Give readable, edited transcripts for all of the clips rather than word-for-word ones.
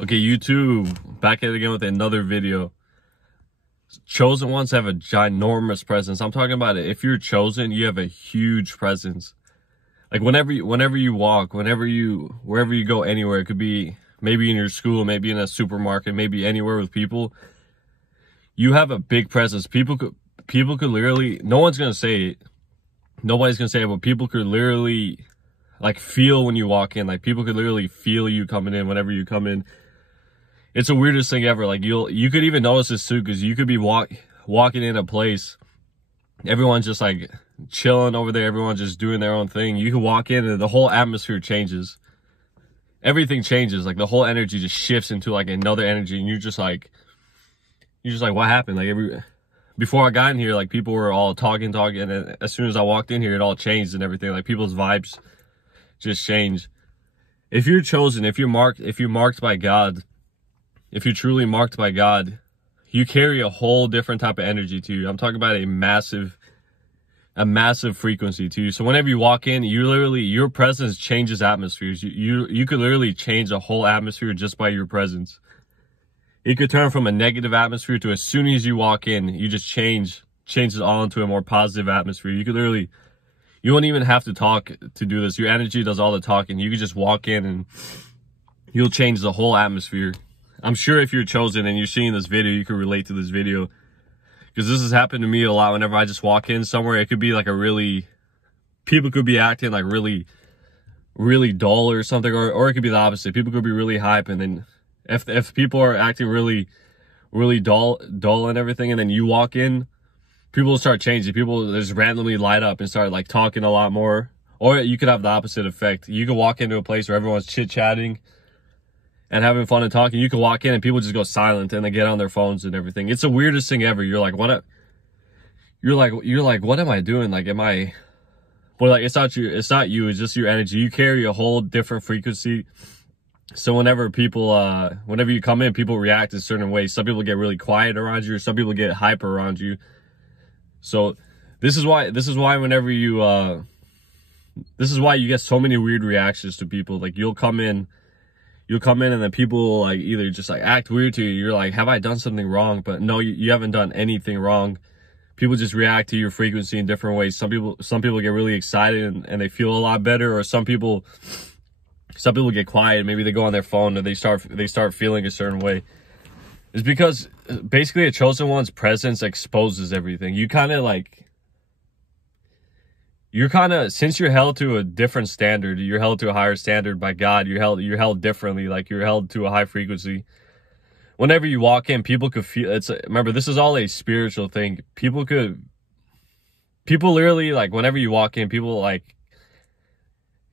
Okay, YouTube, back at it again with another video. Chosen ones have a ginormous presence. I'm talking about it. If you're chosen, you have a huge presence. Like whenever you walk, wherever you go, anywhere, it could be maybe in your school, maybe in a supermarket, maybe anywhere with people. You have a big presence. People could literally, no one's gonna say it. Nobody's gonna say it, but people could literally like feel when you walk in. Like people could literally feel you coming in whenever you come in. It's the weirdest thing ever. Like you could even notice this too, because you could be walking in a place, everyone's just like chilling over there, everyone's just doing their own thing. You can walk in and the whole atmosphere changes. Everything changes. Like the whole energy just shifts into like another energy, and you're just like, what happened? Like before I got in here, like people were all talking, and as soon as I walked in here, it all changed and everything. Like people's vibes just change. If you're chosen, if you're marked by God, if you're truly marked by God, you carry a whole different type of energy to you. I'm talking about a massive frequency to you. So whenever you walk in, your presence changes atmospheres. You could literally change a whole atmosphere just by your presence. It could turn from a negative atmosphere to, as soon as you walk in, you just change it all into a more positive atmosphere. You could literally, you won't even have to talk to do this. Your energy does all the talking. You could just walk in and you'll change the whole atmosphere. I'm sure if you're chosen and you're seeing this video, you can relate to this video, because this has happened to me a lot. Whenever I just walk in somewhere, it could be like people could be acting like really dull or something, or it could be the opposite. People could be really hype, and then if people are acting really dull and everything, and then you walk in, people will start changing. People just randomly light up and start like talking a lot more. Or you could have the opposite effect. You could walk into a place where everyone's chit-chatting and having fun and talking. You can walk in and people just go silent and they get on their phones and everything. It's the weirdest thing ever. You're like, what? You're like, what am I doing? Like, well, like, it's not you. It's just your energy. You carry a whole different frequency. So whenever you come in, people react in certain ways. Some people get really quiet around you, or some people get hyper around you. So this is why whenever this is why you get so many weird reactions to people. Like you'll come in and then people like either just like act weird to you. You're like, have I done something wrong? But no, you haven't done anything wrong. People just react to your frequency in different ways. Some people get really excited and they feel a lot better, or some people get quiet. Maybe they go on their phone and they start feeling a certain way. It's because basically a chosen one's presence exposes everything. Since you're held to a different standard, you're held to a higher standard by God, you're held differently, like you're held to a high frequency. Whenever you walk in, people could feel remember, this is all a spiritual thing. People literally, like whenever you walk in, people like,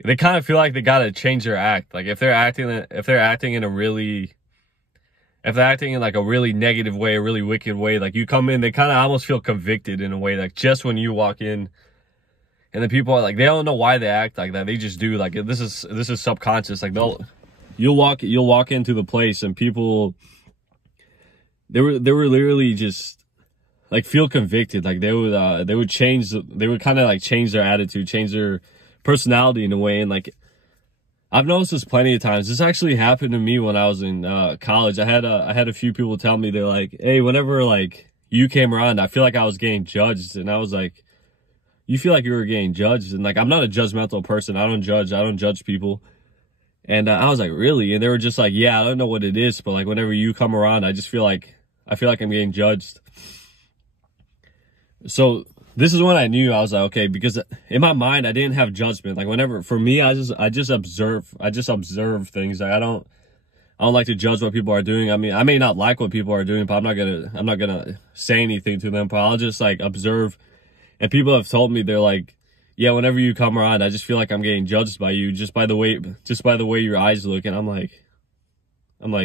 they kind of feel like they gotta change their act. Like if they're acting in like a really negative way, a really wicked way, like you come in, they kind of almost feel convicted in a way, like just when you walk in. And then people are like, they don't know why they act like that. They just do. Like this is subconscious. Like you'll walk into the place and people, they were literally just like feel convicted. Like they would kind of like change their attitude, change their personality in a way. And like I've noticed this plenty of times. This actually happened to me when I was in college. I had a few people tell me, they're like, hey, whenever like you came around, I feel like I was getting judged. And I was like, you feel like you were getting judged? And like, I'm not a judgmental person. I don't judge people. And I was like, really? And they were just like, yeah, I don't know what it is, but like whenever you come around, I feel like I'm getting judged. So this is when I knew. I was like, okay, because in my mind, I didn't have judgment. Like whenever, for me, I just observe things. Like I don't like to judge what people are doing. I mean, I may not like what people are doing, but I'm not gonna say anything to them, but I'll just like observe. And people have told me, they're like, yeah, whenever you come around, I just feel like I'm getting judged by you just by the way your eyes look. And I'm like,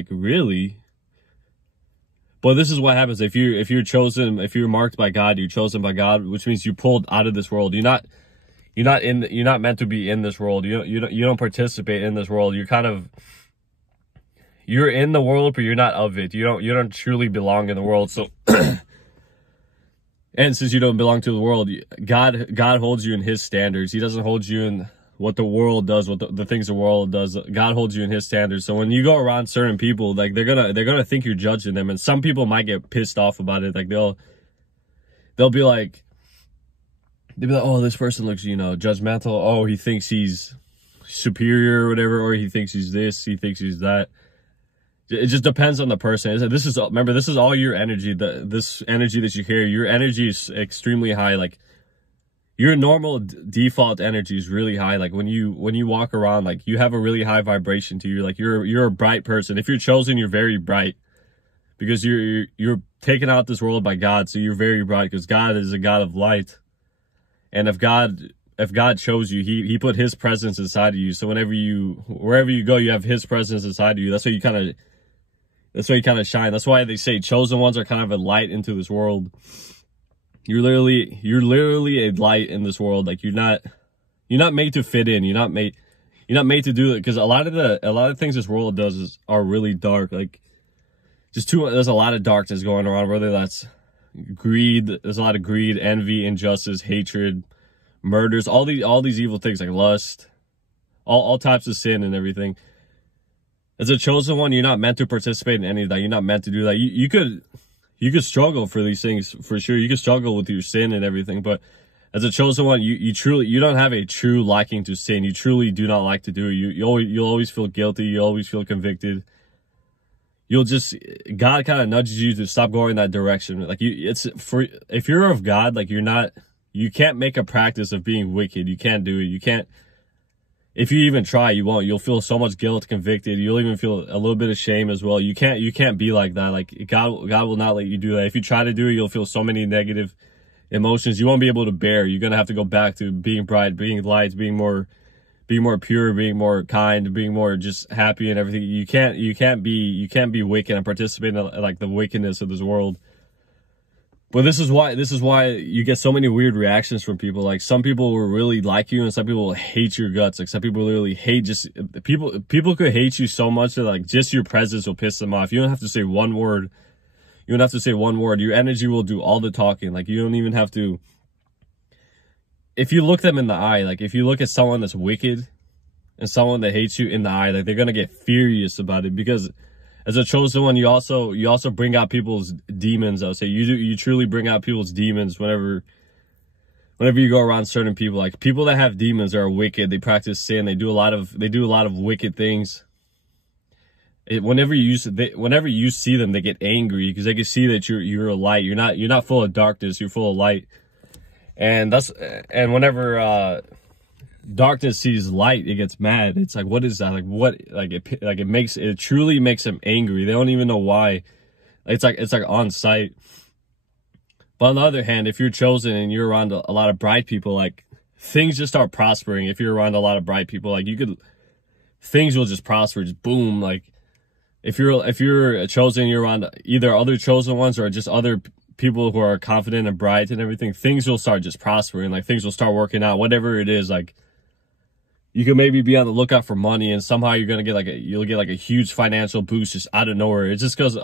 really? But this is what happens if you're chosen, if you're marked by God, you're chosen by God, which means you're pulled out of this world. You're not meant to be in this world. You don't participate in this world. You're in the world, but you're not of it. You don't truly belong in the world. So and since you don't belong to the world, God holds you in his standards. He doesn't hold you in what the world does, what the things the world does. God holds you in his standards. So when you go around certain people, like they're gonna think you're judging them, and some people might get pissed off about it. Like they'll be like, oh, this person looks, you know, judgmental. Oh, he thinks he's superior or whatever, or he thinks he's this, he thinks he's that. It just depends on the person. Remember, this is all your energy. This energy that you hear, your energy is extremely high. Like your normal default energy is really high. Like when you walk around, like you have a really high vibration to you. Like you're a bright person. If you're chosen, you're very bright because you're taken out this world by God. So you're very bright because God is a God of light. And if God chose you, he put his presence inside of you. So wherever you go, you have his presence inside of you. That's why you kind of shine. That's why they say chosen ones are kind of a light into this world. You're literally a light in this world. Like you're not made to fit in. You're not made to do it, because a lot of things this world does are really dark. Like there's a lot of darkness going around, whether that's greed. There's a lot of greed, envy, injustice, hatred, murders, all these evil things, like lust, all types of sin and everything. As a chosen one, you're not meant to participate in any of that. You're not meant to do that. You could struggle for these things, for sure. You could struggle with your sin and everything, but as a chosen one, you don't have a true liking to sin. You truly do not like to do it. You'll always feel guilty. You'll always feel convicted. God kind of nudges you to stop going that direction. Like if you're of God, like you can't make a practice of being wicked. You can't do it. You can't. If you even try, you won't. You'll feel so much guilt, convicted. You'll even feel a little bit of shame as well. You can't be like that. Like God will not let you do that. If you try to do it, you'll feel so many negative emotions you won't be able to bear. You're gonna have to go back to being bright, being light, being more pure, being more kind, being more just happy and everything. You can't be wicked and participate in like the wickedness of this world. But this is why you get so many weird reactions from people. Like some people will really like you, and some people will hate your guts. Like some people literally hate people could hate you so much that like just your presence will piss them off. You don't have to say one word. You don't have to say one word. Your energy will do all the talking. Like you don't even have to. If you look them in the eye, like if you look at someone that's wicked and someone that hates you in the eye, like they're gonna get furious about it, because as a chosen one, you also bring out people's demons. I would say you truly bring out people's demons whenever you go around certain people. Like people that have demons are wicked. They practice sin. They do a lot of wicked things. Whenever you see them, they get angry because they can see that you're a light. You're not full of darkness. You're full of light. And whenever darkness sees light, it gets mad. It's like, what is that? Like what? Like it truly makes them angry. They don't even know why. It's like on sight. But on the other hand, if you're chosen and you're around a lot of bright people, like things just start prospering. If you're around a lot of bright people, like things will just prosper. Just boom. Like if you're chosen, you're around either other chosen ones or just other people who are confident and bright and everything, things will start just prospering. Like things will start working out, whatever it is. Like you could maybe be on the lookout for money, and somehow you'll get like a huge financial boost just out of nowhere. It's just because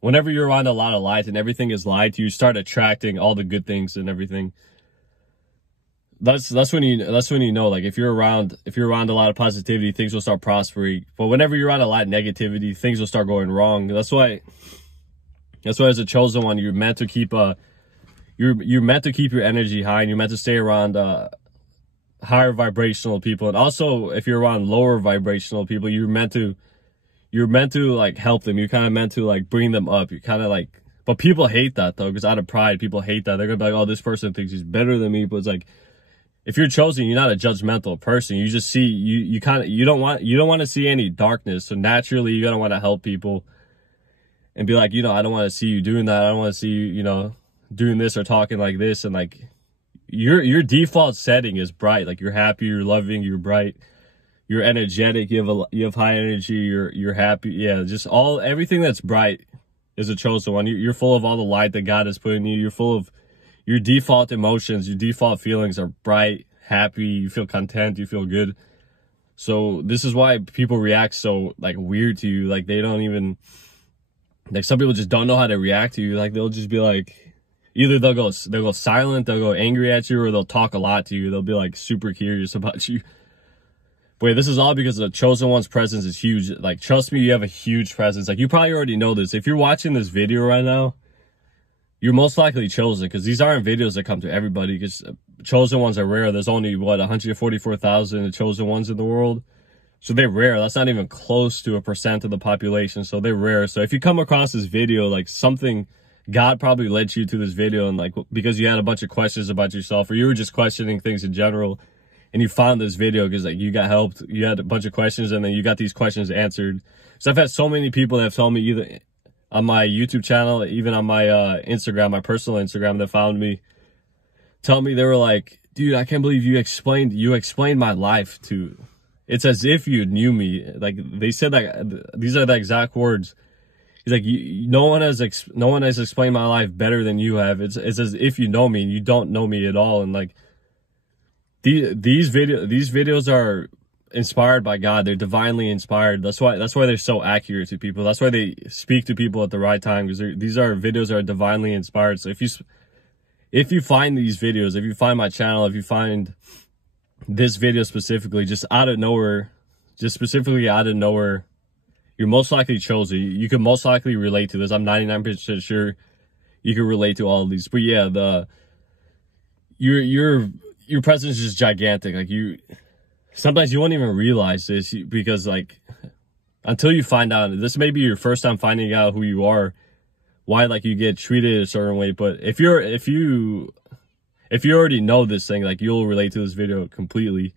whenever you're around a lot of light and everything is light, you start attracting all the good things and everything. That's when you know, like if you're around a lot of positivity, things will start prospering. But whenever you're around a lot of negativity, things will start going wrong. That's why as a chosen one, you're meant to keep you're meant to keep your energy high, and you're meant to stay around higher vibrational people. And also if you're around lower vibrational people, you're meant to like help them. You're kind of meant to like bring them up. You're kind of like, but people hate that though, because out of pride, people hate that. They're gonna be like, oh, this person thinks he's better than me. But it's like, if you're chosen, you're not a judgmental person. You just see, you don't want to see any darkness. So naturally you're gonna want to help people and be like, I don't want to see you doing that. I don't want to see you, doing this or talking like this. And like your default setting is bright. Like you're happy, you're loving, you're bright, you're energetic, you have high energy, you're happy. Yeah, just everything that's bright is a chosen one. You're full of all the light that God has put in you. You're full of your default emotions, your default feelings are bright, happy, you feel content, you feel good. So this is why people react so like weird to you. Like they don't even, like some people just don't know how to react to you. Like they'll just be like, Either they'll go silent, they'll go angry at you, or they'll talk a lot to you. They'll be like super curious about you. But this is all because the chosen one's presence is huge. Like, trust me, you have a huge presence. Like, you probably already know this. If you're watching this video right now, you're most likely chosen, because these aren't videos that come to everybody, because chosen ones are rare. There's only, what, 144,000 chosen ones in the world. So they're rare. That's not even close to 1% of the population. So they're rare. So if you come across this video, like, something, God probably led you to this video, and like, because you had a bunch of questions about yourself, or you were just questioning things in general, and you found this video because like you got helped, you had a bunch of questions, and then you got these questions answered. So I've had so many people that have told me, either on my YouTube channel, even on my Instagram, my personal Instagram, that found me, tell me, they were like, dude, I can't believe you explained my life to, it's as if you knew me. Like, they said that, these are the exact words. He's like, no one has explained my life better than you have. It's as if you know me, and you don't know me at all. And like, these videos are inspired by God. They're divinely inspired. That's why they're so accurate to people. That's why they speak to people at the right time, because these are videos that are divinely inspired. So if you find these videos, if you find my channel, if you find this video specifically, just out of nowhere, just specifically out of nowhere, you're most likely chosen. You can most likely relate to this. I'm 99% sure you can relate to all of these. But yeah, your presence is gigantic. Like, sometimes you won't even realize this, because like, until you find out, this may be your first time finding out who you are, why like you get treated a certain way. But if you already know this thing, like, you'll relate to this video completely.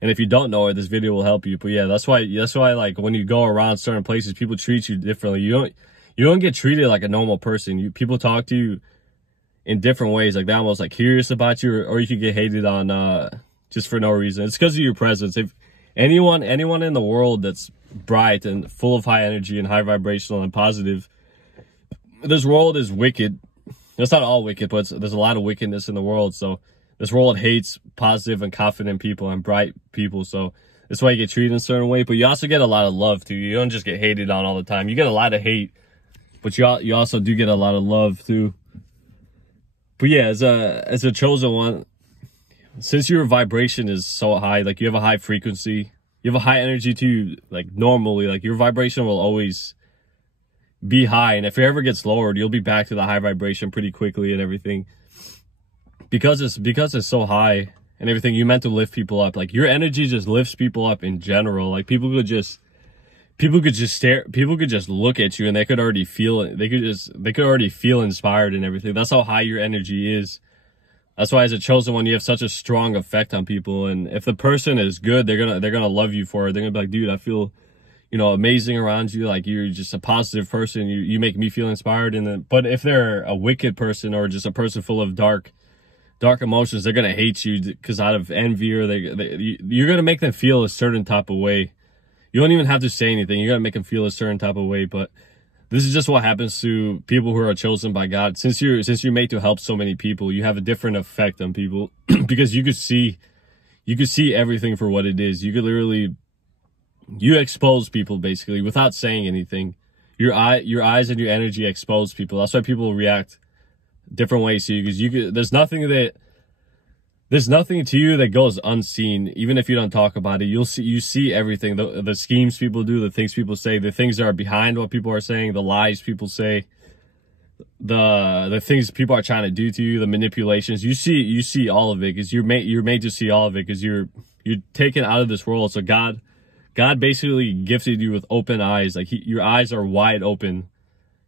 And if you don't know it, this video will help you. But yeah, that's why like, when you go around certain places, people treat you differently. You don't get treated like a normal person. People talk to you in different ways. Like, they're almost like curious about you, or you could get hated on just for no reason. It's because of your presence. If anyone in the world that's bright and full of high energy and high vibrational and positive, this world is wicked. It's not all wicked, but there's a lot of wickedness in the world. So this world hates positive and confident people and bright people. So that's why you get treated in a certain way. But you also get a lot of love too. You don't just get hated on all the time. You get a lot of hate, but you also do get a lot of love too. But yeah, as a chosen one, since your vibration is so high, like, you have a high frequency, you have a high energy too. Like, normally, like, your vibration will always be high, and if it ever gets lowered, you'll be back to the high vibration pretty quickly and everything. Because it's so high and everything, you meant to lift people up. Like, your energy just lifts people up in general. Like, people could just look at you, and they could already feel it. They could already feel inspired and everything. That's how high your energy is. That's why, as a chosen one, you have such a strong effect on people. And if the person is good, they're gonna love you for it. They're gonna be like, dude, I feel, amazing around you. Like, you're just a positive person. You make me feel inspired. But if they're a wicked person, or just a person full of dark emotions, they're gonna hate you because out of envy, or you're gonna make them feel a certain type of way. You don't even have to say anything. You're gonna make them feel a certain type of way. But this is just what happens to people who are chosen by God. Since you're made to help so many people, you have a different effect on people because you could see everything for what it is. You could literally, you expose people basically without saying anything. Your eyes and your energy expose people. That's why people react different ways to you, because there's nothing to you that goes unseen. Even if you don't talk about it, you see everything. The schemes people do, the things people say, the things that are behind what people are saying, the lies people say, the things people are trying to do to you, the manipulations. You see all of it, because you're made to see all of it, because you're taken out of this world. So God basically gifted you with open eyes. Like, your eyes are wide open.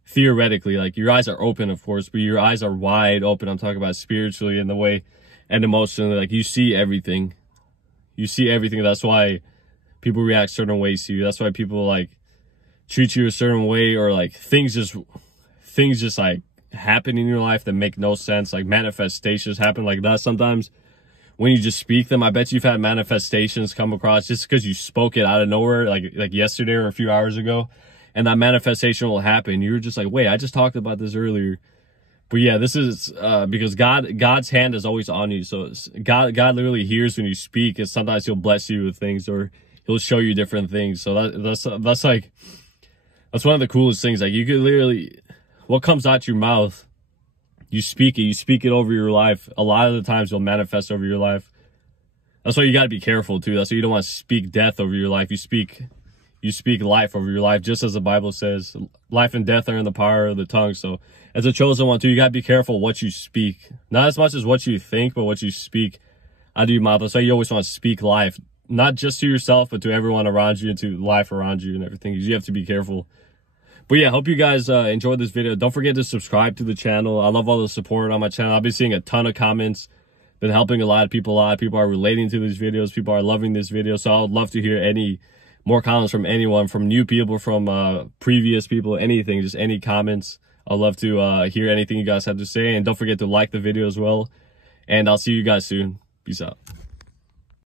Theoretically, like, your eyes are open, of course, but your eyes are wide open. I'm talking about spiritually in the way, and emotionally. Like, you see everything. That's why people react certain ways to you. That's why people like treat you a certain way, or like things just like happen in your life that make no sense. Like, manifestations happen like that sometimes when you just speak them. I bet you've had manifestations come across just because you spoke it out of nowhere, like yesterday or a few hours ago, and that manifestation will happen. You're just like, wait, I just talked about this earlier. But yeah, this is because God's hand is always on you. So God literally hears when you speak, and sometimes he'll bless you with things, or he'll show you different things. So that's one of the coolest things. Like, you could literally, what comes out your mouth You speak it over your life. A lot of the times you'll manifest over your life. That's why you got to be careful too. That's why you don't want to speak death over your life. You speak life over your life, just as the Bible says. Life and death are in the power of the tongue. So as a chosen one too, you got to be careful what you speak. Not as much as what you think, but what you speak out of your mouth. That's why you always want to speak life. Not just to yourself, but to everyone around you and to life around you and everything. You have to be careful. But yeah, hope you guys enjoyed this video. Don't forget to subscribe to the channel. I love all the support on my channel. I've been seeing a ton of comments. Been helping a lot of people. A lot of people are relating to these videos. People are loving this video. So I would love to hear any more comments from anyone, from new people, from previous people, anything, just any comments. I'd love to hear anything you guys have to say. And don't forget to like the video as well. And I'll see you guys soon. Peace out.